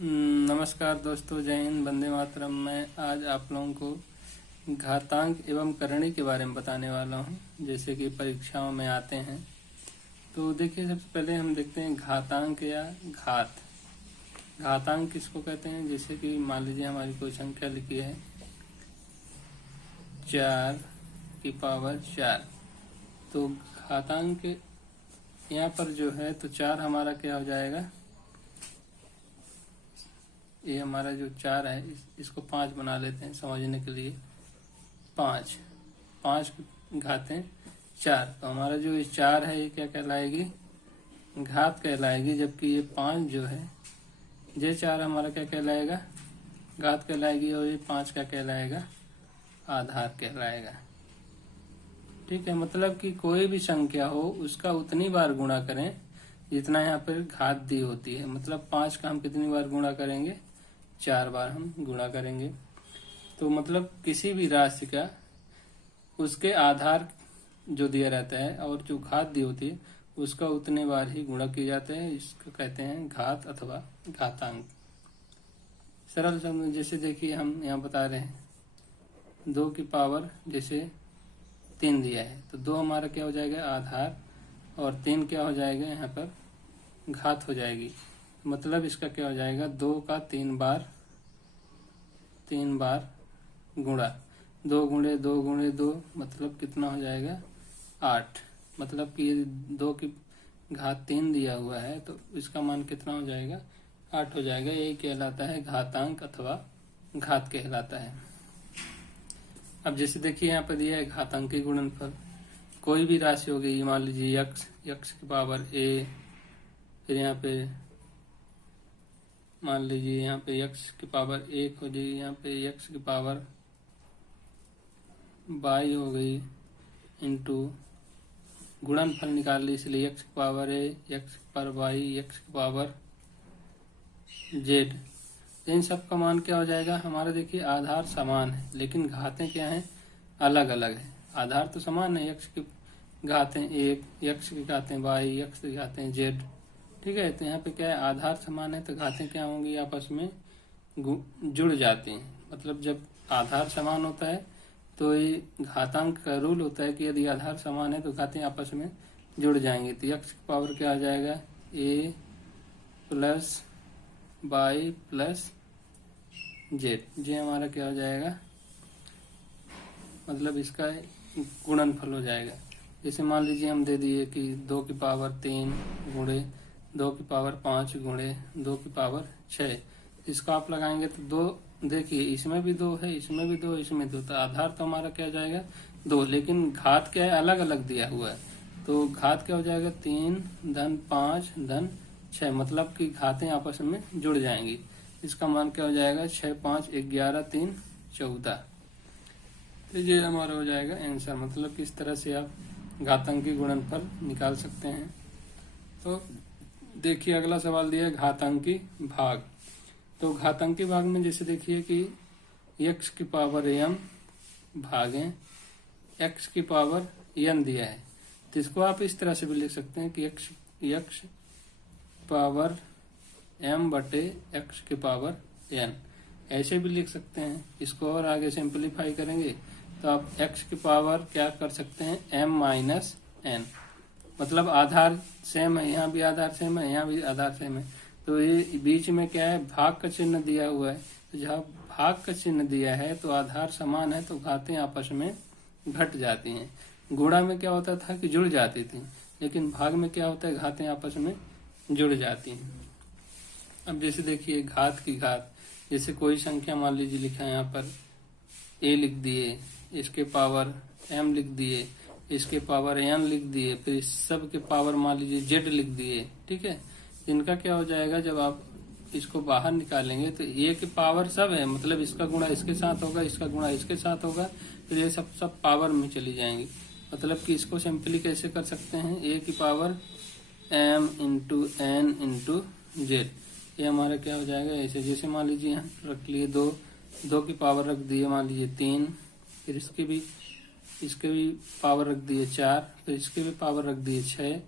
नमस्कार दोस्तों, जय हिंद, वंदे मातरम। मैं आज आप लोगों को घातांक एवं करणी के बारे में बताने वाला हूं, जैसे कि परीक्षाओं में आते हैं। तो देखिए, सबसे पहले हम देखते हैं घातांक या घात। घातांक किसको कहते हैं? जैसे कि मान लीजिए हमारी कोई संख्या लिखी है 4 की पावर 4, तो घातांक यहाँ पर जो है तो 4 हमारा क्या हो जाएगा, ये हमारा जो 4 है इसको 5 बना लेते हैं समझने के लिए। 5 घातें 4, तो हमारा जो ये 4 है ये क्या कहलाएगी, घात कहलाएगी। जबकि ये 5 जो है, ये 4 हमारा क्या कहलाएगा, घात कहलाएगी। और ये 5 क्या कहलाएगा, आधार कहलाएगा। ठीक है, मतलब कि कोई भी संख्या हो उसका उतनी बार गुणा करें जितना यहाँ पर घात दी होती है। मतलब 5 का हम कितनी बार गुणा करेंगे, 4 बार हम गुणा करेंगे। तो मतलब किसी भी राशि का उसके आधार जो दिया रहता है और जो घात दी होती है उसका उतने बार ही गुणा किए जाते हैं। इसको कहते हैं घात अथवा घातांक। सरल शब्द जैसे देखिए, हम यहाँ बता रहे हैं 2 की पावर जैसे 3 दिया है, तो 2 हमारा क्या हो जाएगा, आधार, और 3 क्या हो जाएगा, यहाँ पर घात हो जाएगी। मतलब इसका क्या हो जाएगा, 2 का 3 बार गुणा। 2 गुणे 2 गुणे 2 मतलब कितना हो जाएगा, 8। मतलब कि ये 2 की घात 3 दिया हुआ है तो इसका मान कितना हो जाएगा, 8 हो जाएगा। यही कहलाता है घातांक अथवा घात कहलाता है। अब जैसे देखिए यहाँ पर दिया है घातांकी गुणनफल। कोई भी राशि हो गई, मान लीजिए यक्स की पावर a, फिर यहाँ पे मान लीजिए यहाँ पे x की पावर 1 हो जाएगी, यहाँ पे x की पावर y हो गई, इंटू गुणनफल निकाल ली, इसलिए x की पावर a, x पर y, x की पावर z। इन सब का मान क्या हो जाएगा हमारा, देखिए आधार समान है लेकिन घातें क्या हैं, अलग अलग है। आधार तो समान है, x की घातें 1, x की घातें y, x की घातें z। ठीक है, तो यहाँ पे क्या है, आधार समान है तो घातें क्या होंगी, आपस में जुड़ जाती हैं। मतलब जब आधार समान होता है तो ये घातांक का रूल होता है कि यदि आधार समान है तो घातें आपस में जुड़ जाएंगी। तो x की पावर क्या आ जाएगा, a plus y plus z। ये हमारा क्या हो जाएगा, मतलब इसका गुणनफल हो जाएगा। जैसे मान लीजिए हम दे दिए कि 2 की पावर 3 गुणे 2 की पावर 5 गुणे 2 की पावर 6। इसको आप लगाएंगे तो 2, देखिए इसमें भी 2 है, इसमें भी 2, इसमें 2, तो आधार तो हमारा क्या हो जाएगा, 2, लेकिन घात क्या है, अलग अलग दिया हुआ है। तो घात क्या हो जाएगा, 3 धन 5 धन 6, मतलब कि घातें आपस में जुड़ जाएंगी। इसका मान क्या हो जाएगा, 6 5 11 3 14। तो ये हमारा हो जाएगा आंसर। मतलब कि इस तरह से आप घातांकी गुणनफल निकाल सकते हैं। तो देखिए अगला सवाल दिया है घातांकी भाग। तो घातांकी भाग में जैसे देखिए कि x की पावर m भागे x की पावर n दिया है, तो इसको आप इस तरह से भी लिख सकते हैं कि x पावर m बटे x की पावर n, ऐसे भी लिख सकते हैं। इसको और आगे सिंपलीफाई करेंगे तो आप x की पावर क्या कर सकते हैं, m माइनस n। मतलब आधार सेम है, यहाँ भी आधार सेम है, यहाँ भी आधार सेम है, तो ये बीच में क्या है, भाग का चिन्ह दिया हुआ है। तो जहाँ भाग का चिन्ह दिया है तो आधार समान है तो घातें आपस में घट जाती हैं। गुणा में क्या होता था कि जुड़ जाती थी, लेकिन भाग में क्या होता है, घातें आपस में जुड़ जाती हैं। अब जैसे देखिए घात की घात, जैसे कोई संख्या मान लीजिए लिखा है यहाँ पर a लिख दिए, इसके पावर m लिख दिए, इसके पावर n लिख दिए, फिर इस सब के पावर मान लीजिए z लिख दिए। ठीक है, इनका क्या हो जाएगा, जब आप इसको बाहर निकालेंगे तो a के पावर सब है, मतलब इसका गुणा इसके साथ होगा, इसका गुणा इसके साथ होगा, फिर ये सब पावर में चली जाएंगी। मतलब कि इसको सिंपली कैसे कर सकते हैं, a की power m into n into z। ये हमारा क्या हो जाएगा ऐसे। जैसे मान लीजिए यहाँ रख लिए 2 की पावर रख दिए मान लीजिए 3, फिर इसके भी पावर रख दिए 4, फिर इसके भी पावर रख दिए 6,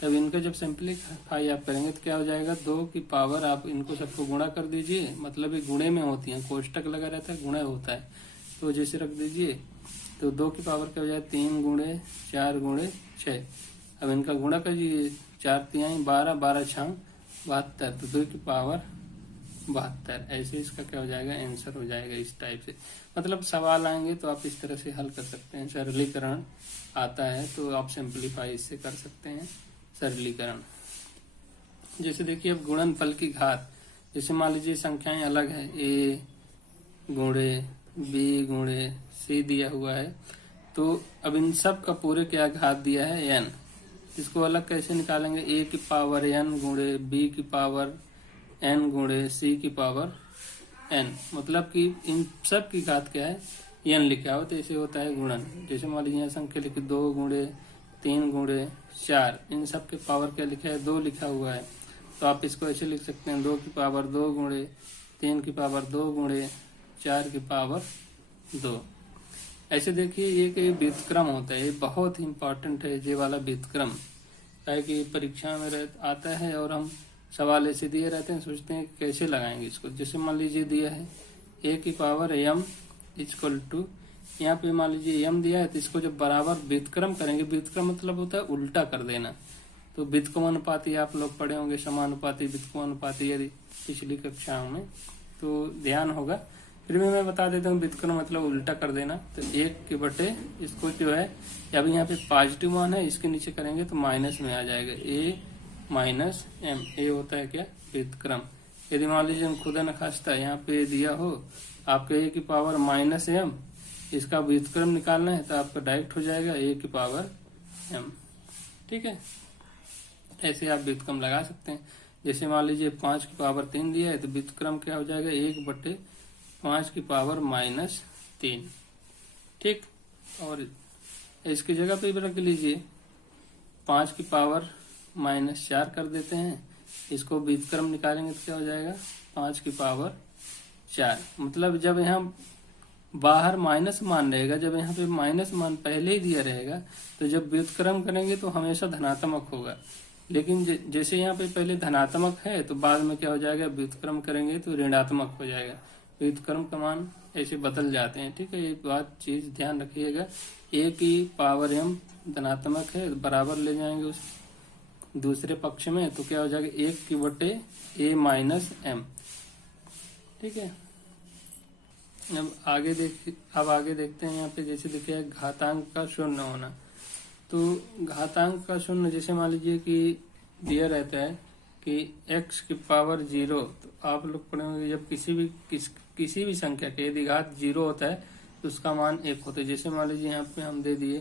तब इनका जब सिंप्लीफाई आप करेंगे तो क्या हो जाएगा, 2 की पावर, आप इनको सबको गुणा कर दीजिए, मतलब ये गुणे में होती है, कोष्टक लगा रहता है, गुणा होता है, तो जैसे रख दीजिए तो 2 की पावर क्या हो जाए, 3 गुणे 4 गुणे 6। अब इनका गुणा करिए, 4 तिहाई 12, 12 छांग 72, तो 2 की पावर 72। ऐसे इसका क्या हो जाएगा, आंसर हो जाएगा इस टाइप से। मतलब सवाल आएंगे तो आप इस तरह से हल कर सकते हैं। सरलीकरण आता है तो आप सिंप्लीफाई इससे कर सकते हैं, सरलीकरण। जैसे देखिए अब गुणनफल की घात, जैसे मान लीजिए संख्याएं अलग है, a गुणे b गुणे c दिया हुआ है, तो अब इन सब का पूरे क्या घात दिया है, n। इसको अलग कैसे निकालेंगे, a की पावर n गुणे b की पावर n गुणे c की पावर n, मतलब कि इन सब की घात क्या है, n लिखा हो, तो ऐसे होता है गुणन। जैसे मान लीजिए यहाँ संख्या लिखी 2 गुणे 3 गुणे 4, इन सब के पावर क्या लिखा है, 2 लिखा हुआ है, तो आप इसको ऐसे लिख सकते हैं, 2 की पावर 2 गुणे 3 की पावर 2 गुणे 4 की पावर 2। ऐसे देखिए ये व्युत्क्रम होता है, ये बहुत ही इंपॉर्टेंट है ये वाला व्युत्क्रम, क्या कि परीक्षा में आता है और हम सवाल ऐसे दिए रहते हैं, सोचते हैं कैसे लगाएंगे इसको। जैसे मान लीजिए दिया है a की पावर m इक्वल टू, यहाँ पे मान लीजिए m दिया है, तो इसको जब बराबर व्युत्क्रम करेंगे, व्युत्क्रम मतलब होता है उल्टा कर देना, तो व्युत्क्रमानुपाती आप लोग पढ़े होंगे, समानुपाती व्युत्क्रमानुपाती यदि पिछली कक्षाओं में, तो ध्यान होगा। फिर भी मैं बता देता हूँ, व्युत्क्रम मतलब उल्टा कर देना। तो 1 के बटे इसको जो है, अभी यहाँ पे पॉजिटिव मान है, इसके नीचे करेंगे तो माइनस में आ जाएगा, a माइनस m, ये होता है क्या, व्युत्क्रम। यदि मान लीजिए हम खुदा न खास्ता यहाँ पे दिया हो आपके a की पावर माइनस m, इसका व्युत्क्रम निकालना है तो आपका डायरेक्ट हो जाएगा a की पावर m, ठीक है। ऐसे आप व्युत्क्रम लगा सकते हैं। जैसे मान लीजिए 5 की पावर 3 दिया है, तो व्युत्क्रम क्या हो जाएगा, 1 बटे 5 की पावर माइनस 3, ठीक। और इसकी जगह पे भी रख लीजिए, 5 की पावर माइनस 4 कर देते हैं, इसको व्युत्क्रम निकालेंगे तो क्या हो जाएगा, 5 की पावर 4। मतलब जब यहाँ बाहर माइनस मान रहेगा, जब यहाँ पे माइनस मान पहले ही दिया रहेगा, तो जब व्युत्क्रम करेंगे तो हमेशा धनात्मक होगा। लेकिन जैसे यहाँ पे पहले धनात्मक है, तो बाद में क्या हो जाएगा, व्युत्क्रम करेंगे तो ऋणात्मक हो जाएगा। व्युत्क्रम का मान ऐसे बदल जाते हैं, ठीक है। ये बात चीज ध्यान रखिएगा। a की पावर m धनात्मक है, बराबर ले जाएंगे उस दूसरे पक्ष में, तो क्या हो जाएगा, 1 की बटे a माइनस m, ठीक है। अब आगे देखते हैं यहाँ पे। जैसे देखिए घातांक का शून्य होना, तो घातांक का शून्य, जैसे मान लीजिए कि दिया रहता है कि x की पावर 0, तो आप लोग पढ़ेंगे जब किसी भी संख्या के यदि घात 0 होता है तो उसका मान 1 होता है। जैसे मान लीजिए यहाँ पे हम दे दिए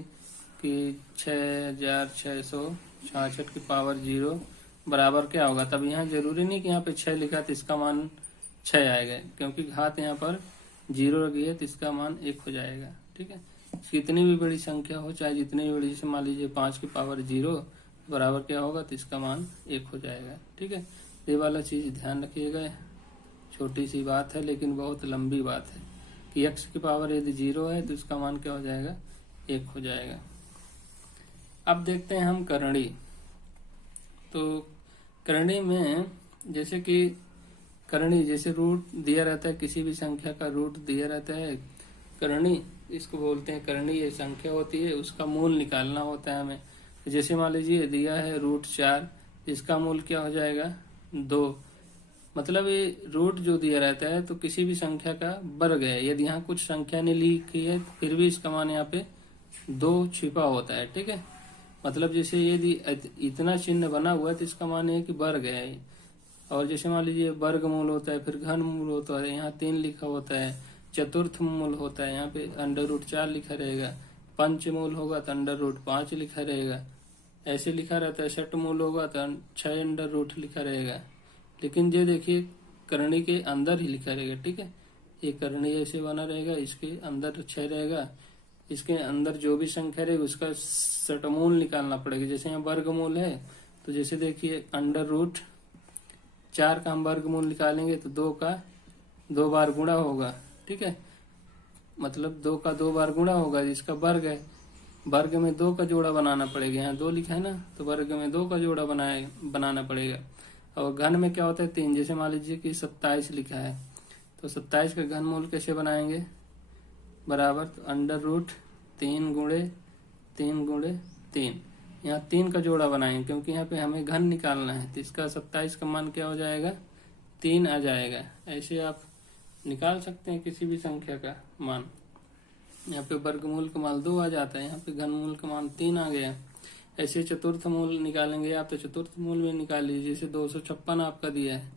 कि 6666 की पावर 0 बराबर क्या होगा, तब यहाँ जरूरी नहीं कि यहाँ पे 6 लिखा तो इसका मान 6 आएगा, क्योंकि घात यहाँ पर 0 लगी है तो इसका मान 1 हो जाएगा, ठीक है। कितनी भी बड़ी संख्या हो, चाहे जितनी भी बड़ी, जैसे मान लीजिए 5 की पावर 0 बराबर क्या होगा, तो इसका मान 1 हो जाएगा, ठीक है। ये वाला चीज ध्यान रखिएगा, छोटी सी बात है लेकिन बहुत लंबी बात है कि x की पावर यदि 0 है तो इसका मान क्या हो जाएगा, 1 हो जाएगा। अब देखते हैं हम करणी। तो करणी में जैसे कि करणी, जैसे रूट दिया रहता है, किसी भी संख्या का रूट दिया रहता है, करणी इसको बोलते हैं करणी। ये संख्या होती है, उसका मूल निकालना होता है हमें। जैसे मान लीजिए दिया है √4, इसका मूल क्या हो जाएगा, 2। मतलब ये रूट जो दिया रहता है तो किसी भी संख्या का वर्ग है। यदि यहाँ कुछ संख्या नहीं लिखी है फिर भी इसका मान यहाँ पे 2 छिपा होता है, ठीक है। मतलब जैसे यदि इतना चिन्ह बना हुआ है तो इसका मान है कि वर्ग है। और जैसे मान लीजिए वर्गमूल होता है, फिर घनमूल होता है, यहाँ 3 लिखा होता है, चतुर्थ मूल होता है, यहाँ पे √4 लिखा रहेगा, पंचमूल होगा तो √5 लिखा रहेगा, ऐसे लिखा रहता है। षटमूल होगा तो 6 लिखा रहेगा। लेकिन ये देखिए करणी के अंदर ही लिखा रहेगा, ठीक है। ये करणी ऐसे बना रहेगा, इसके अंदर 6 रहेगा, इसके अंदर जो भी संख्या रहेगी उसका षटमूल निकालना पड़ेगा। जैसे यहाँ वर्गमूल है तो जैसे देखिए √4 का हम वर्गमूल निकालेंगे तो 2 का 2 बार गुणा होगा, ठीक है। मतलब 2 का 2 बार गुणा होगा, जिसका वर्ग है। वर्ग में 2 का जोड़ा बनाना पड़ेगा। यहाँ 2 लिखा है ना, तो वर्ग में 2 का जोड़ा बनाना पड़ेगा। और घन में क्या होता है 3। जैसे मान लीजिए कि 27 लिखा है, तो 27 का घनमूल कैसे बनाएंगे, बराबर तो अंडर रूट 3 गुणे 3 गुणे 3। यहाँ 3 का जोड़ा बनाएंगे क्योंकि यहाँ पे हमें घन निकालना है, तो इसका 27 का मान क्या हो जाएगा, 3 आ जाएगा। ऐसे आप निकाल सकते हैं किसी भी संख्या का मान। यहाँ पे वर्गमूल का मान 2 आ जाता है, यहाँ पे घनमूल का मान 3 आ गया। ऐसे चतुर्थ मूल निकालेंगे आप, तो चतुर्थ मूल में निकाल लीजिए। जैसे 256 आपका दिया है,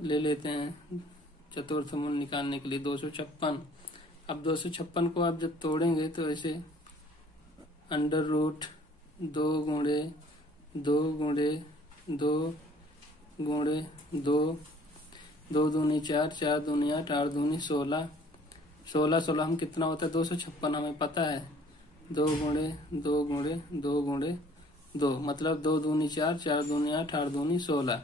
ले लेते हैं चतुर्थ मूल निकालने के लिए 256। अब 256 को आप जब तोड़ेंगे तो ऐसे अंडर रूट 2 गुणे 2 गुणे 2 गुणे 2, 2 दूनी 4, 4 दूनी 8, 8 दूनी 16, 16 16 हम कितना होता है 256 हमें पता है। 2 गुणे 2 गुणे 2 गुणे 2, मतलब 2 दूनी 4, 4 दूनी 8, 8 दूनी 16।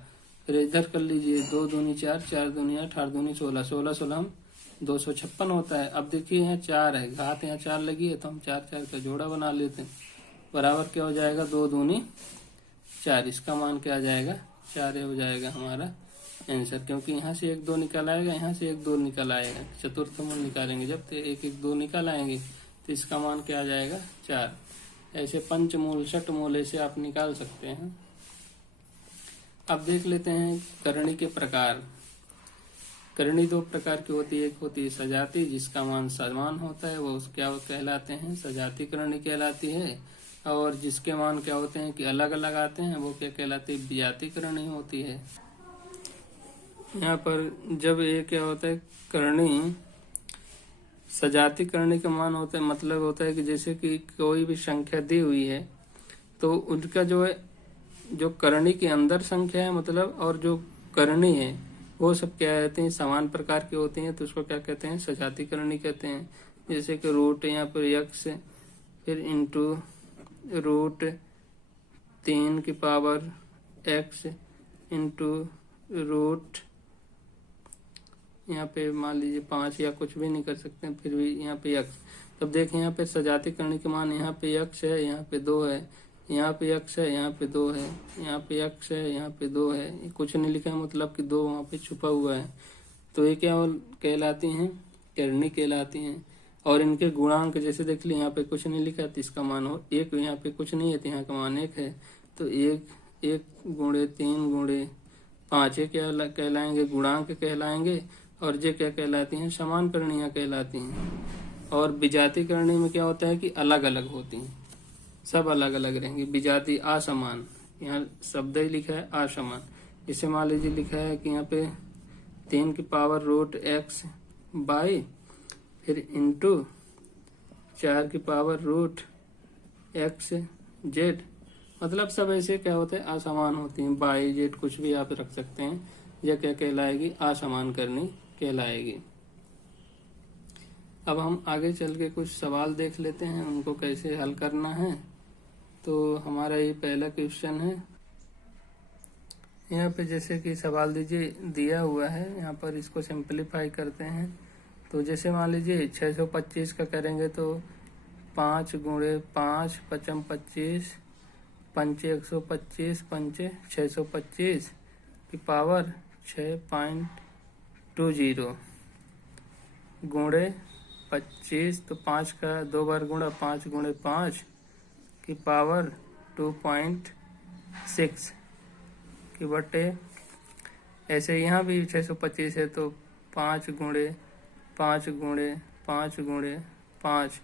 फिर इधर कर लीजिए 2 दूनी 4, 4 दूनी 8, 8 दूनी 16, 16 16 हम 256 होता है। अब देखिए यहाँ 4 है, घात यहाँ 4 लगी है, तो हम 4 4 का जोड़ा बना लेते हैं। बराबर क्या हो जाएगा, 2 दूनी 4। इसका मान क्या आ जाएगा, 4 हो जाएगा हमारा आंसर, क्योंकि यहाँ से 1 2 निकल आएगा, यहाँ से 1 2 निकल आएगा। चतुर्थ मूल निकालेंगे जब तो 1 1 2 निकल आएंगे, तो इसका मान क्या आ जाएगा, 4। ऐसे पंचमूल षटमूल ऐसे आप निकाल सकते हैं। अब देख लेते हैं करणी के प्रकार। करणी 2 प्रकार की होती है, एक होती है सजाती जिसका मान समान होता है, वो क्या कहलाते हैं, सजाती करणी कहलाती है। और जिसके मान क्या होते हैं कि अलग अलग आते हैं, वो क्या कहलाती है, विजाती करणी होती है। यहाँ पर जब ये क्या होता है करणी, सजाती करणी का मान होता है, मतलब होता है कि जैसे कि कोई भी संख्या दी हुई है तो उनका जो है, जो करणी के अंदर संख्या है मतलब, और जो करणी है वो सब क्या कहते हैं, समान प्रकार की होती हैं, तो उसको क्या कहते हैं, सजाती करणी कहते हैं। जैसे कि रूट यहाँ पर यक्स, फिर इंटू रूट 3 की पावर एक्स इंटू रूट, यहाँ पे मान लीजिए 5 या कुछ भी नहीं कर सकते हैं, फिर भी यहाँ पे यक्स। तब देखें यहाँ पे सजाती करणी के मान, यहाँ पे यक्स है, यहाँ पे 2 है, यहाँ पे यक्स है, यहाँ पे 2 है, यहाँ पे यक्स है, यहाँ पे 2 है, कुछ नहीं लिखा है, मतलब कि 2 वहाँ पे छुपा हुआ है। तो ये क्या कहलाती हैं, करणी कहलाती हैं। और इनके गुणांक जैसे देख ली, यहाँ पे कुछ नहीं लिखा तो इसका मान हो 1, यहाँ पे कुछ नहीं है तो यहाँ का मान 1 है, तो 1 गुणे 3 गुणे 5 ये क्या कहलाएंगे, गुणांक कहलाएंगे। और ये क्या कहलाती हैं, समान करणियां कहलाती हैं। और विजाती करणी में क्या होता है कि अलग अलग होती हैं, सब अलग अलग रहेंगी। विजाती असमान, यहाँ शब्द ही लिखा है असमान। जैसे मान लीजिए लिखा है कि यहाँ पे 3 की पावर रूट एक्स बाई, फिर इंटू 4 की पावर रूट एक्स जेड, मतलब सब ऐसे क्या होते हैं, असमान होती हैं। बाई जेड कुछ भी आप रख सकते हैं। यह क्या कहलाएगी, असमान करनी कहलाएगी। अब हम आगे चल के कुछ सवाल देख लेते हैं, उनको कैसे हल करना है। तो हमारा ये पहला क्वेश्चन है। यहाँ पे जैसे कि सवाल दिया हुआ है, यहाँ पर इसको सिंपलीफाई करते हैं। तो जैसे मान लीजिए 625 का करेंगे तो 5 गुणे 5 पचम 25, पंचे 125, पंचे 625 की पावर 6.20 गुणे 25, तो 5 का 2 बार गुणा, 5 गुणे 5 की पावर 2.6 की बटे, ऐसे यहाँ भी 625 है तो 5 गुणे 5 गुणे 5 गुणे 5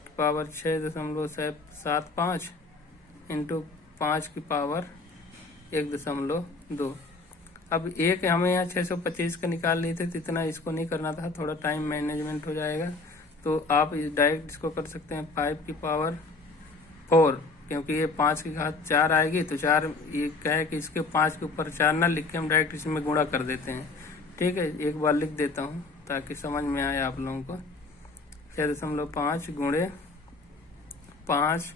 की पावर 6.75 इंटू 5 की पावर 1.2। अब एक हमें यहाँ 625 का निकाल लिए थे, तो इतना इसको नहीं करना था, थोड़ा टाइम मैनेजमेंट हो जाएगा। तो आप डायरेक्ट इसको कर सकते हैं 5 की पावर 4, क्योंकि ये 5 की घात 4 आएगी, तो 4 ये क्या है कि इसके 5 के ऊपर 4 ना लिख के हम डायरेक्ट इसमें गुणा कर देते हैं। ठीक है, एक बार लिख देता हूँ ताकि समझ में आए आप लोगों को। 6.5 गुणे 5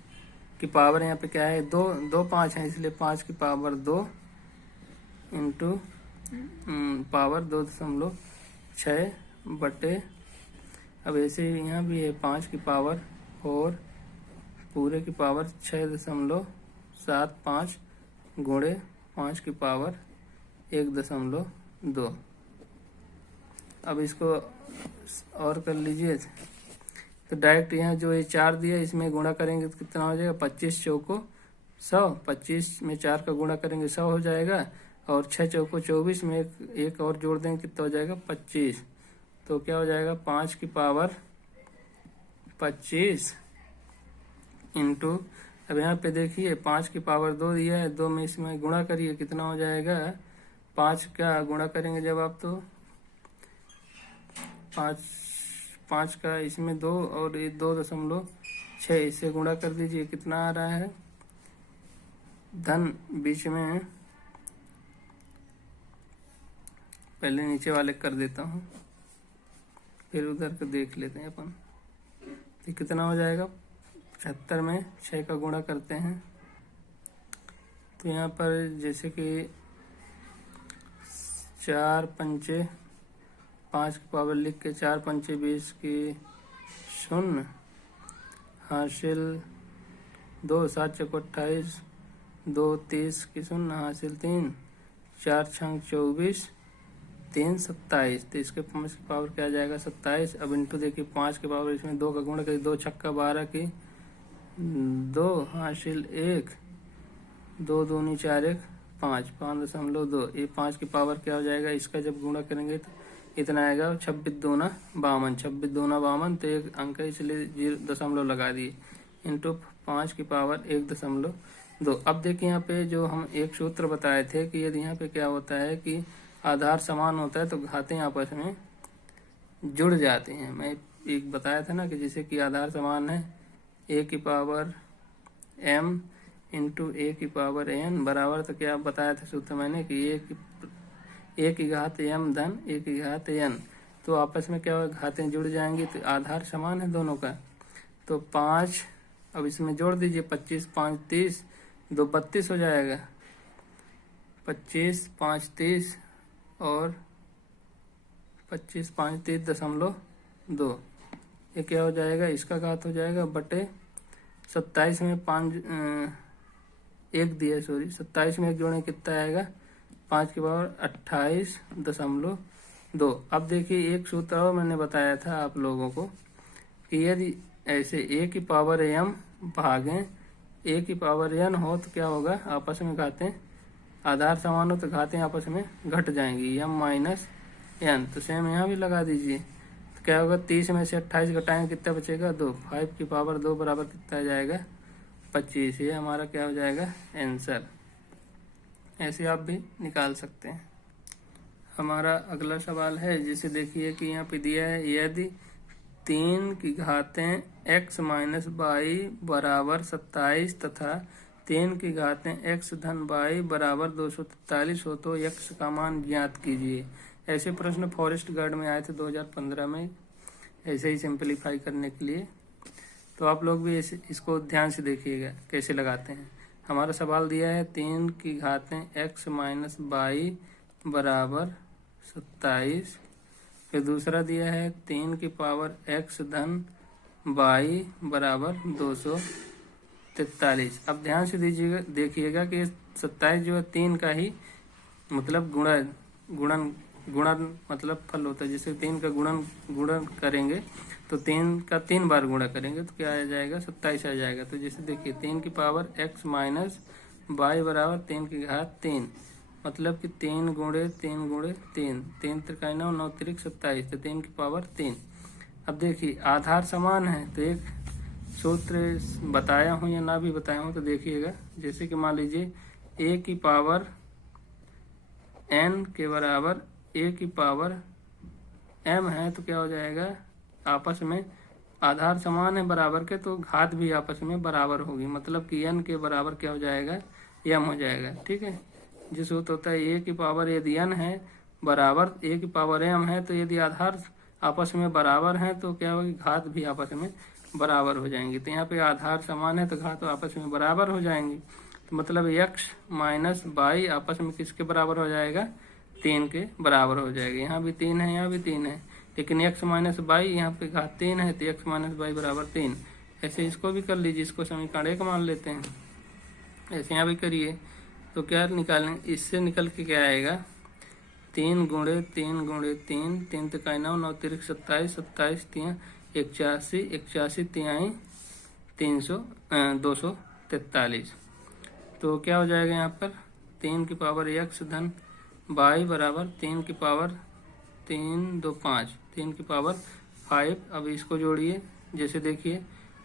की पावर, यहाँ पे क्या है, 2 5 है, इसलिए 5 की पावर 2 इंटू पावर 2.6 बटे, अब ऐसे यहाँ भी है 5 की पावर और पूरे की पावर 6.75 गुणे 5 की पावर 1.2। अब इसको और कर लीजिए, तो डायरेक्ट यहाँ जो ये 4 दिया इसमें गुणा करेंगे तो कितना हो जाएगा, 25 चौको 100, 25 में 4 का गुणा करेंगे 100 हो जाएगा, और 6 चौको 24 में एक और जोड़ देंगे कितना हो जाएगा 25। तो क्या हो जाएगा 5 की पावर 25 इंटू, अब यहाँ पे देखिए 5 की पावर 2 दिया है, 2 में इसमें गुणा करिए कितना हो जाएगा, 5 का गुणा करेंगे जब आप तो 5 का इसमें 2 और ये 2.6 इससे गुणा कर दीजिए कितना आ रहा है, धन बीच में पहले नीचे वाले कर देता हूँ फिर उधर को देख लेते हैं अपन। तो कितना हो जाएगा, 75 में 6 का गुणा करते हैं तो यहाँ पर जैसे कि 4 पंचे 5 की पावर लिख के 4 पंचे 20 की 0 हासिल 2, 7 चौको 28, 2 30 की 0 हासिल 3, 4 छंग 24, 3 27। तो इसके 5 की पावर क्या आ जाएगा 27। अब इंटू देखिए 5 के पावर इसमें 2 का गुणा करिए, 2 छक्का 12 की 2 हासिल 1, 2 दूनी 4 1 5, 5.2। ये 5 की पावर क्या हो जाएगा, इसका जब गुणा करेंगे तो इतना आएगा 26 दूना 52, 26 दूना 52। तो एक अंक है इसलिए 0 लगा दिए इंटू 5 की पावर 1.2। अब देखिए यहाँ पे जो हम एक सूत्र बताए थे कि यदि यहाँ पे क्या होता है कि आधार समान होता है तो घातें आपस में जुड़ जाती हैं। मैं एक बताया था ना कि जैसे कि आधार समान है a की पावर m इंटू a की पावर n बराबर, तो क्या बताया था सूत्र मैंने कि a की घात m धन a की घात n, तो आपस में क्या होगा घातें जुड़ जाएंगी, तो आधार समान है दोनों का। तो 5 अब इसमें जोड़ दीजिए, 25 5 30, 2 32 हो जाएगा, 25 5 30 और 25 5 30.2। ये क्या हो जाएगा, इसका घात हो जाएगा बटे 27 में 1 दिया, सॉरी 27 में 1 जोड़े कितना आएगा 5 की पावर 28.2। अब देखिए एक सूत्र और मैंने बताया था आप लोगों को कि यदि ऐसे a की पावर m भागे a की पावर n हो तो क्या होगा, आपस में घातें आधार समान हो तो घातें आपस में घट जाएंगी, m माइनस n। तो सेम यहाँ भी लगा दीजिए, तो क्या होगा 30 में से 28 घटाएंगे कितना बचेगा 2, 5 की पावर 2 बराबर कितना आ जाएगा 25। ये हमारा क्या हो जाएगा आंसर। ऐसे आप भी निकाल सकते हैं। हमारा अगला सवाल है जिसे देखिए कि यहाँ पे दिया है, यदि 3 की घातें x माइनस y बराबर 27 तथा 3 की घातें x धन y बराबर 243 हो तो x का मान ज्ञात कीजिए। ऐसे प्रश्न फॉरेस्ट गार्ड में आए थे 2015 में, ऐसे ही सिंपलीफाई करने के लिए। तो आप लोग भी इसको ध्यान से देखिएगा कैसे लगाते हैं। हमारा सवाल दिया है 3 की घातें x माइनस y बराबर 27, फिर दूसरा दिया है 3 की पावर x धन y बराबर 243। अब ध्यान से दीजिएगा, देखिएगा कि 27 जो है 3 का ही मतलब गुणन मतलब फल होता है। जैसे 3 का गुणन करेंगे तो 3 का 3 बार गुणा करेंगे तो क्या आ जाएगा 27 आ जाएगा। तो जैसे देखिए 3 की पावर x माइनस y बराबर 3 की घात 3, मतलब कि 3 गुणे 3 गुणे 3, 3 त्रिकाई 9, 9 त्रिक 27, तो 3 की पावर 3। अब देखिए आधार समान है तो एक सूत्र बताया हूँ या ना भी बताया हूँ तो देखिएगा। जैसे कि मान लीजिए a की पावर n के बराबर a की पावर m है तो क्या हो जाएगा, आपस में आधार समान है बराबर के तो घात भी आपस में बराबर होगी, मतलब कि n के बराबर क्या हो जाएगा m हो जाएगा। ठीक है, जो सूत्र होता है a की पावर यदि n है बराबर a की पावर m है, तो यदि आधार आपस में बराबर है तो क्या होगी घात भी आपस में बराबर हो जाएंगी। तो यहाँ पे आधार समान है तो घात आपस में बराबर हो जाएंगी, तो मतलब x माइनस y आपस में किसके बराबर हो जाएगा 3 के बराबर हो जाएगा। यहाँ भी 3 है यहाँ भी 3 है, लेकिन x माइनस y यहाँ पे घात 3 है तो x माइनस y बराबर 3। ऐसे इसको भी कर लीजिए, इसको समीकरण 1 मान लेते हैं। ऐसे यहाँ भी करिए तो क्या निकालेंगे, इससे निकल के क्या आएगा, 3 गुणे 3 गुणे 3, 3 तिकाई 9, 9 तिरिक 27, 27 तिया 81, 81 तिहाई 243। तो क्या हो जाएगा यहाँ पर 3 की पावर x धन y बराबर 3 की पावर 3 2 5, 3 की पावर 5। अब इसको जोड़िए, जैसे देखिए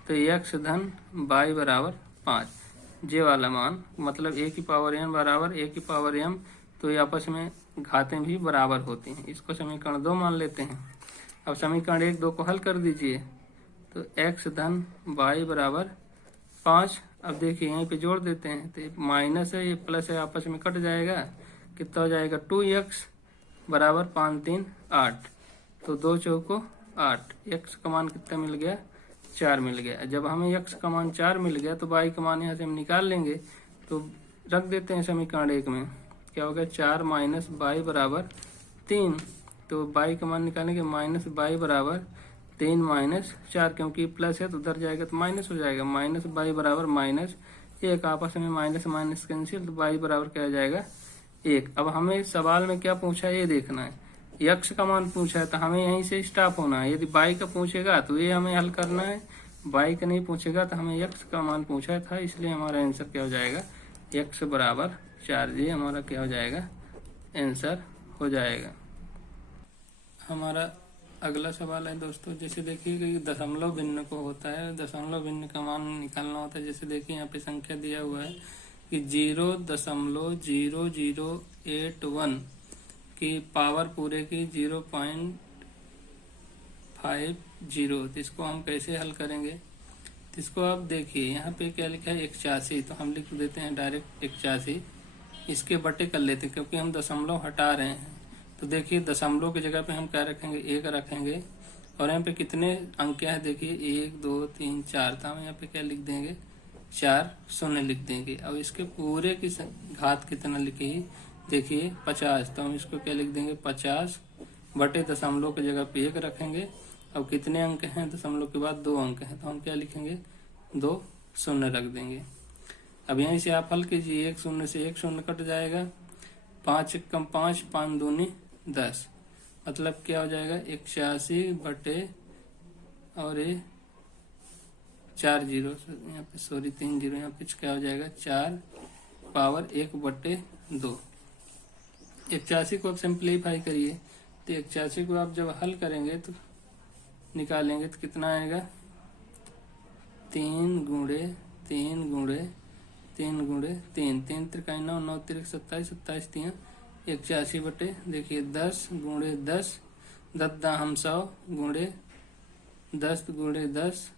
तो x धन y बराबर 5, जे वाला मान मतलब a की पावर n बराबर a की पावर m, तो ये आपस में घातें भी बराबर होती हैं। इसको समीकरण 2 मान लेते हैं। अब समीकरण 1 2 को हल कर दीजिए तो x धन y बराबर 5। अब देखिए यहीं पे जोड़ देते हैं तो माइनस है, ये प्लस है, आपस में कट जाएगा, कितना हो जाएगा 2x बराबर 5 3 8, तो 2 चौको 8, x का मान कितना मिल गया 4 मिल गया। जब हमें x का मान 4 मिल गया तो y का मान यहाँ से हम निकाल लेंगे, तो रख देते हैं समीकरण 1 में, क्या होगा 4 माइनस y बराबर 3, तो y का मान निकालेंगे माइनस y बराबर 3 माइनस 4, क्योंकि प्लस है तो उधर जाएगा तो माइनस हो जाएगा, माइनस y बराबर माइनस 1, आपस में माइनस माइनस कैंसिल, तो y बराबर क्या हो जाएगा 1। अब हमें सवाल में क्या पूछा है ये देखना है, x का मान पूछा है तो हमें यहीं से स्टॉप होना है। यदि y का पूछेगा तो ये हमें हल करना है, y का नहीं पूछेगा तो हमें x का मान पूछा था, इसलिए हमारा आंसर क्या हो जाएगा x बराबर 4, ये हमारा क्या हो जाएगा आंसर हो जाएगा। हमारा अगला सवाल है दोस्तों, जैसे देखिए कि दशमलव भिन्न को होता है, दशमलव भिन्न का मान निकालना होता है। जैसे देखिए यहाँ पे संख्या दिया हुआ है कि 0.0081 की पावर पूरे की 0.50, तो इसको हम कैसे हल करेंगे, तो इसको आप देखिए यहाँ पे क्या लिखा है 81, तो हम लिख देते हैं डायरेक्ट 81, इसके बटे कर लेते हैं क्योंकि हम दशमलव हटा रहे हैं। तो देखिए दशमलव की जगह पे हम क्या रखेंगे 1 रखेंगे, और यहाँ पे कितने अंक हैं देखिए 1 2 3 4, तो हम यहाँ पे क्या लिख देंगे 4 शून्य लिख देंगे। अब इसके पूरे की घात कितना लिखी देखिए 50, तो हम इसको क्या लिख देंगे 50 बटे दशमलव की जगह पे 1 रखेंगे। अब कितने अंक हैं, दशमलव के बाद 2 अंक हैं, तो हम क्या लिखेंगे 2 शून्य रख देंगे। अब यहीं से आप हल कीजिए, 1 शून्य से 1 शून्य कट जाएगा, 5 कम 5, 5 दूनी 10, मतलब क्या हो जाएगा 81 बटे और ये 4 जीरो यहाँ पे, सॉरी 3 जीरो यहाँ पे, क्या हो जाएगा 4 पावर 1 बटे 2। 81 को आप सिंप्लीफाई करिए, तो 81 को आप जब हल करेंगे तो निकालेंगे तो कितना आएगा 3 गुणे 3 गुणे 3 गुणे 3, 3 त्रिकाई 9, 9 तिरिक 27, 27 तिया 81 बटे देखिए 10 गुणे 10, 10 दाम 100 गुणे 10 गुणे 10,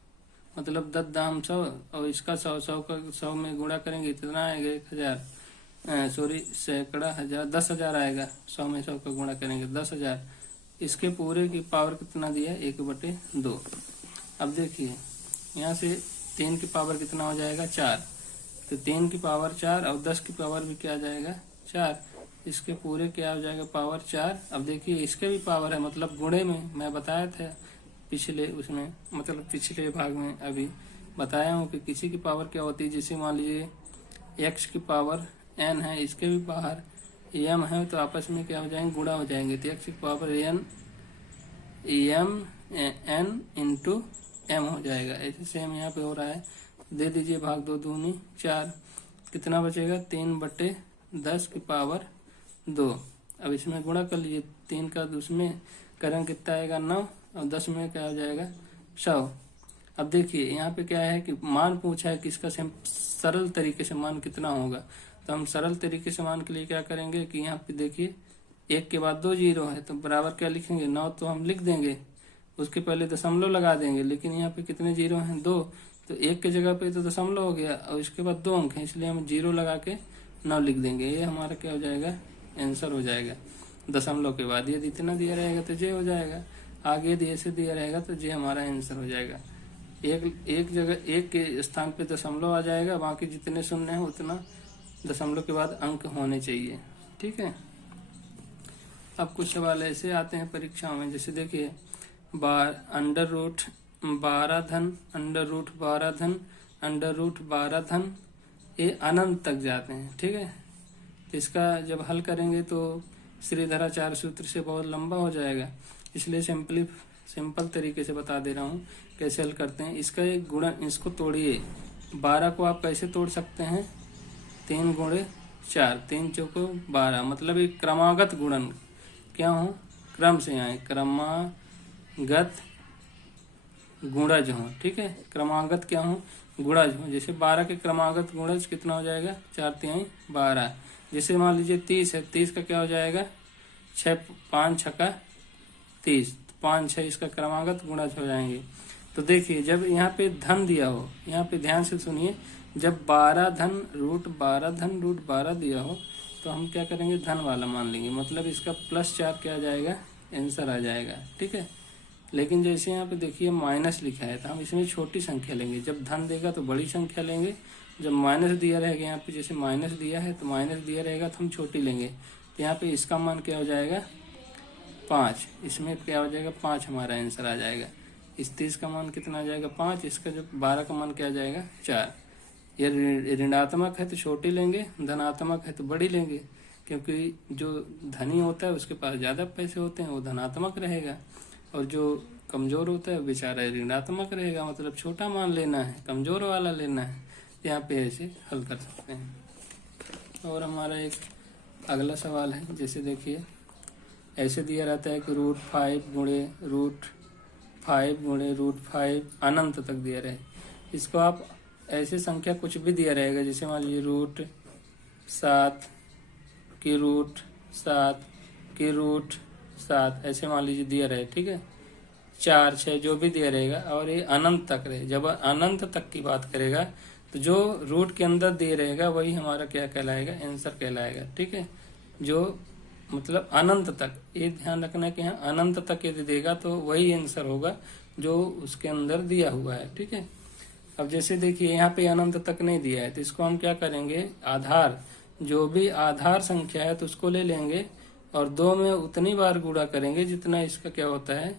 मतलब 10 दाम 100, और इसका 100 100 का 100 में गुणा करेंगे कितना आएगा 1000, सॉरी सैकड़ा हजार 10,000 आएगा, 100 में 100 का गुणा करेंगे 10,000। इसके पूरे की पावर कितना दिया 1 बटे 2। अब देखिए यहाँ से 3 की पावर कितना हो जाएगा 4, तो 3 की पावर 4 और 10 की पावर भी क्या आ जाएगा 4, इसके पूरे क्या हो जाएगा पावर 4। अब देखिए इसके भी पावर है, मतलब गुणे में मैं बताया था पिछले उसमें, मतलब पिछले भाग में अभी बताया हूँ कि किसी की पावर क्या होती है, जैसे मान लीजिए x की पावर n है, इसके भी बाहर m है, तो आपस में क्या हो जाएंगे गुणा हो जाएंगे, तो x की पावर n इंटू m हो जाएगा। ऐसे सेम यहाँ पे हो रहा है, दे दीजिए भाग 2 दूनी 4, कितना बचेगा 3 बटे 10 की पावर 2। अब इसमें गुणा कर लीजिए, 3 का उसमें करेंगे कितना आएगा 9, और 10 में क्या हो जाएगा 100। अब देखिए यहाँ पे क्या है कि मान पूछा है कि इसका सरल तरीके से मान कितना होगा, तो हम सरल तरीके से मान के लिए क्या करेंगे कि यहाँ पे देखिए 1 के बाद 2 जीरो है, तो बराबर क्या लिखेंगे 9, तो हम लिख देंगे, उसके पहले दशमलव लगा देंगे, लेकिन यहाँ पे कितने जीरो हैं 2, तो 1 के जगह पे तो दशमलव हो गया और इसके बाद 2 अंक हैं, इसलिए हम 0 लगा के 9 लिख देंगे। ये हमारा क्या हो जाएगा आंसर हो जाएगा। दशमलव के बाद यदि इतना दिया रहेगा तो जे हो जाएगा, आगे यदि ऐसे दिया रहेगा तो जे हमारा आंसर हो जाएगा। एक जगह 1 के स्थान पे दशमलव आ जाएगा, बाकी जितने शून्य है उतना दशमलव के बाद अंक होने चाहिए। ठीक है। अब कुछ सवाल ऐसे आते हैं परीक्षाओं में, जैसे देखिए अंडर रूट 12 धन अंडर रूट 12 धन, ये अनंत तक जाते हैं। ठीक है, इसका जब हल करेंगे तो श्रीधराचार्य सूत्र से बहुत लंबा हो जाएगा, इसलिए सिंपल तरीके से बता दे रहा हूँ कैसे हल करते हैं। इसका एक गुणन, इसको तोड़िए। 12 को आप कैसे तोड़ सकते हैं? 3 गुणे 4, 3 चौको 12, मतलब एक क्रमागत गुणन क्या हो, क्रम से आए, क्रमागत गुणज हो। ठीक है, क्रमागत क्या हो, गुणज हो। जैसे 12 के क्रमागत गुणज कितना हो जाएगा? 4 तिहाई 12। जैसे मान लीजिए 30 है, 30 का क्या हो जाएगा? 6 5 छक्का 30, 5 6 इसका क्रमागत गुणज हो जाएंगे। तो देखिए जब यहाँ पे धन दिया हो, यहाँ पे ध्यान से सुनिए, जब 12 धन रूट 12 दिया हो तो हम क्या करेंगे? धन वाला मान लेंगे, मतलब इसका +4 क्या आ जाएगा? आंसर आ जाएगा। ठीक है, लेकिन जैसे यहाँ पे देखिए माइनस लिखा है तो हम इसमें छोटी संख्या लेंगे, जब धन देगा तो बड़ी संख्या लेंगे, जब माइनस दिया रहेगा, यहाँ पे जैसे माइनस दिया है तो माइनस दिया रहेगा तो हम छोटी लेंगे। तो यहाँ पे इसका मान क्या हो जाएगा? 5, इसमें क्या हो जाएगा? 5 हमारा आंसर आ जाएगा। इस 30 का मान कितना आ जाएगा? 5, इसका जो 12 का मान क्या आ जाएगा? 4। यह ऋणात्मक है तो छोटी लेंगे, धनात्मक है तो बड़ी लेंगे, क्योंकि जो धनी होता है उसके पास ज़्यादा पैसे होते हैं, वो धनात्मक रहेगा, और जो कमज़ोर होता है बेचारा ऋणात्मक रहेगा, मतलब छोटा मान लेना है, कमज़ोर वाला लेना है। यहाँ पे ऐसे हल कर सकते हैं। और हमारा एक अगला सवाल है, जैसे देखिए ऐसे दिया रहता है कि √5 गुणे √5 अनंत तक दिया रहे। इसको आप ऐसे संख्या कुछ भी दिया रहेगा, जैसे मान लीजिए √7 की √7 ऐसे मान लीजिए दिया रहे। ठीक है, 4 6 जो भी दिया रहेगा, और ये अनंत तक रहे। जब अनंत तक की बात करेगा तो जो रूट के अंदर दिए रहेगा वही हमारा क्या कहलाएगा? आंसर कहलाएगा। ठीक है, जो मतलब अनंत तक, ये ध्यान रखना कि यहाँ अनंत तक यदि देगा तो वही आंसर होगा जो उसके अंदर दिया हुआ है। ठीक है, अब जैसे देखिए यहाँ पे अनंत तक नहीं दिया है तो इसको हम क्या करेंगे? आधार, जो भी आधार संख्या है तो उसको ले लेंगे और 2 में उतनी बार गुणा करेंगे जितना इसका क्या होता है,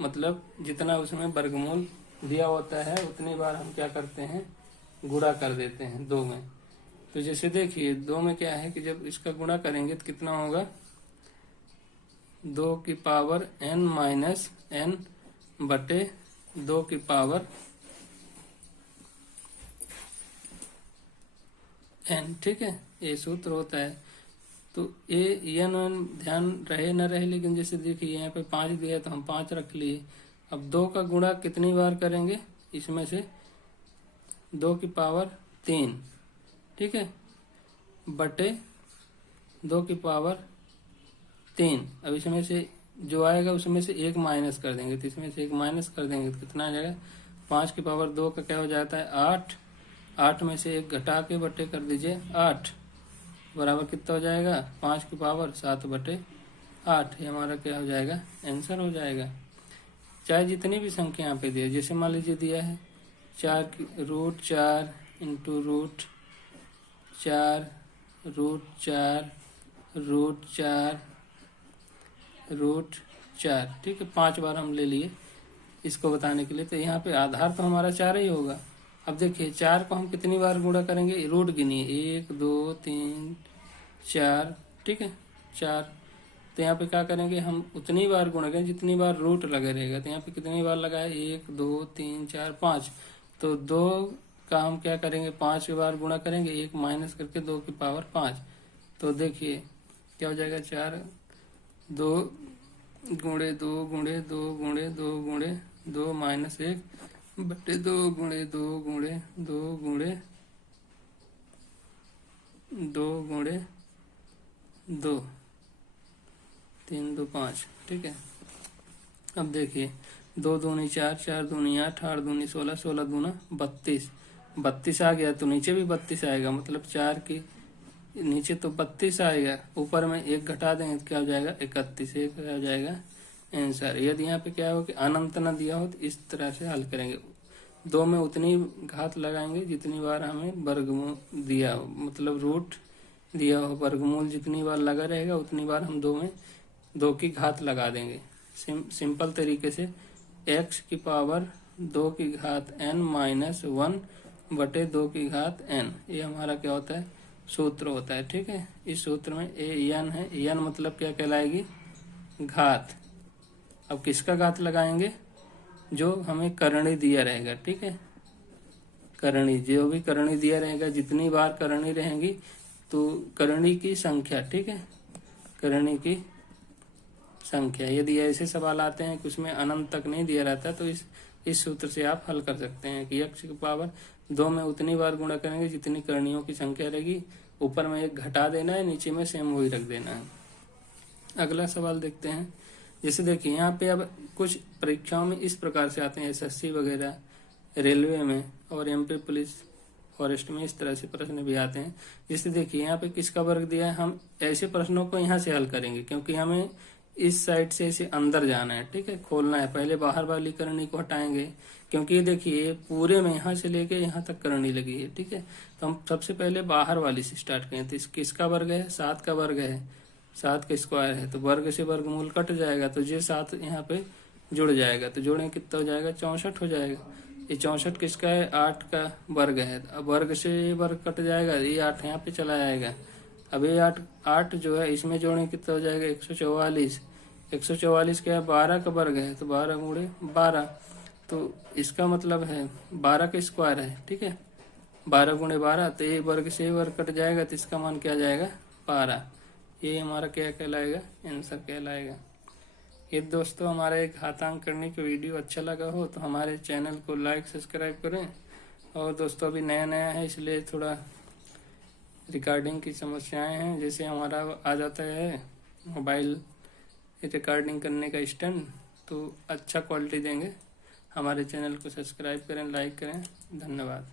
मतलब जितना उसमें वर्गमूल दिया होता है उतनी बार हम क्या करते हैं? गुणा कर देते हैं 2 में। तो जैसे देखिए 2 में क्या है कि जब इसका गुणा करेंगे तो कितना होगा? 2 की पावर n बटे 2 की पावर n। ठीक है, ये सूत्र होता है। तो ये ध्यान रहे न रहे, लेकिन जैसे देखिए यहाँ पे 5 दिया है तो हम 5 रख लिए। अब 2 का गुणा कितनी बार करेंगे? इसमें से 2 की पावर 3, ठीक है, बटे 2 की पावर 3। अब इसमें से जो आएगा उसमें से 1 माइनस कर देंगे, तो इसमें से 1 माइनस कर देंगे तो कितना आ जाएगा? 5 की पावर 2 का क्या हो जाता है? 8। 8 में से 1 घटा के बटे कर दीजिए 8, बराबर कितना हो जाएगा? 5 की पावर 7 बटे 8। ये हमारा क्या हो जाएगा? आंसर हो जाएगा। चाहे जितनी भी संख्या यहाँ पे दिया, जैसे मान लीजिए दिया है 4 की √4 इंटू √4 √4 ठीक है, 5 बार हम ले लिए इसको बताने के लिए। तो यहाँ पे आधार तो हमारा 4 ही होगा। अब देखिए 4 को हम कितनी बार गुणा करेंगे? रूट गिनिए, 1 2 3 4, ठीक है, 4। तो यहाँ पे क्या करेंगे? हम उतनी बार गुणा करेंगे जितनी बार रूट लगे रहेगा। तो यहाँ पे कितनी बार लगा है? 1 2 3 4 5। तो 2 का हम क्या करेंगे? 5 बार गुणा करेंगे, 1 माइनस करके 2 की पावर 5। तो देखिए क्या हो जाएगा? 4 2 गुणे 2 गुणे 2 गुणे 2 गुणे 2 माइनस 1 बटे 2 गुणे 2 गुणे 2 गुणे 2 गुणे 2 3 2 5, ठीक है। अब देखिए 2 दूनी 4 4 दूनी 8 8 दूनी 16 16 दूना 32 32 आ गया, तो नीचे भी 32 आएगा, मतलब 4 के नीचे तो 32 आएगा, ऊपर में 1 घटा देंगे तो क्या हो जाएगा? 31। एक आ जाएगा आंसर। यदि यहाँ पे क्या हो कि अनंत न दिया हो तो इस तरह से हल करेंगे। 2 में उतनी घात लगाएंगे जितनी बार हमें वर्गमूल दिया हो, मतलब रूट दिया हो, वर्गमूल जितनी बार लगा रहेगा उतनी बार हम 2 में 2 की घात लगा देंगे। सिंपल तरीके से x की पावर 2 की घात n माइनस 1 बटे 2 की घात n, ये हमारा क्या होता है, सूत्र होता है। ठीक है, इस सूत्र में an है, n मतलब क्या कहलाएगी, घात। अब किसका घात लगाएंगे, जो हमें करणी दिया रहेगा। ठीक है, करणी, जो भी करणी दिया रहेगा, जितनी बार करणी रहेंगी तो करणी की संख्या। ठीक है, करणी की संख्या। यदि ऐसे सवाल आते हैं कि उसमें अनंत तक नहीं दिया रहता तो इस सूत्र से आप हल कर सकते हैं कि x की पावर 2 में उतनी बार गुणा करेंगे जितनी करणियों की संख्या रहेगी। ऊपर में एक घटा देना है, नीचे में सेम वही रख देना है। अगला सवाल देखते हैं। जैसे देखिए यहाँ पे अब कुछ परीक्षाओं में इस प्रकार से आते हैं, SSC वगैरह, रेलवे में और MP पुलिस फॉरेस्ट में इस तरह से प्रश्न भी आते हैं। जैसे देखिए यहाँ पे किसका वर्ग दिया है, हम ऐसे प्रश्नों को यहाँ से हल करेंगे क्योंकि हमें इस साइड से इसे अंदर जाना है। ठीक है, खोलना है। पहले बाहर वाली करणी को हटाएंगे क्योंकि ये देखिए पूरे में यहाँ से लेके यहाँ तक करणी लगी है। ठीक है, तो हम सबसे पहले बाहर वाली से स्टार्ट करें। तो किसका वर्ग है, 7 का वर्ग है, 7 का स्क्वायर है, तो वर्ग से वर्गमूल कट जाएगा तो ये 7 यहाँ पे जुड़ जाएगा, तो जोड़ें कितना हो जाएगा, 64 हो जाएगा। ये 64 किसका है, 8 का वर्ग है। अब वर्ग से वर्ग कट जाएगा, ये 8 यहाँ पे चला जाएगा। अब ये 8 जो है इसमें जोड़ें कितना हो जाएगा, 144। 144 क्या है, 12 का वर्ग है, तो 12 गुणे 12, तो इसका मतलब है 12 का स्क्वायर है। ठीक है, 12 गुणे 12, तो ये वर्ग से वर्ग कट जाएगा, तो इसका मान क्या जाएगा, 12। ये हमारा क्या कहलाएगा, आंसर कहलाएगा। ये दोस्तों हमारा एक घातांक करने का वीडियो अच्छा लगा हो तो हमारे चैनल को लाइक सब्सक्राइब करें। और दोस्तों अभी नया है इसलिए थोड़ा रिकॉर्डिंग की समस्याएं हैं। जैसे हमारा आ जाता है मोबाइल रिकॉर्डिंग करने का स्टैंड, तो अच्छा क्वालिटी देंगे। हमारे चैनल को सब्सक्राइब करें, लाइक करें। धन्यवाद।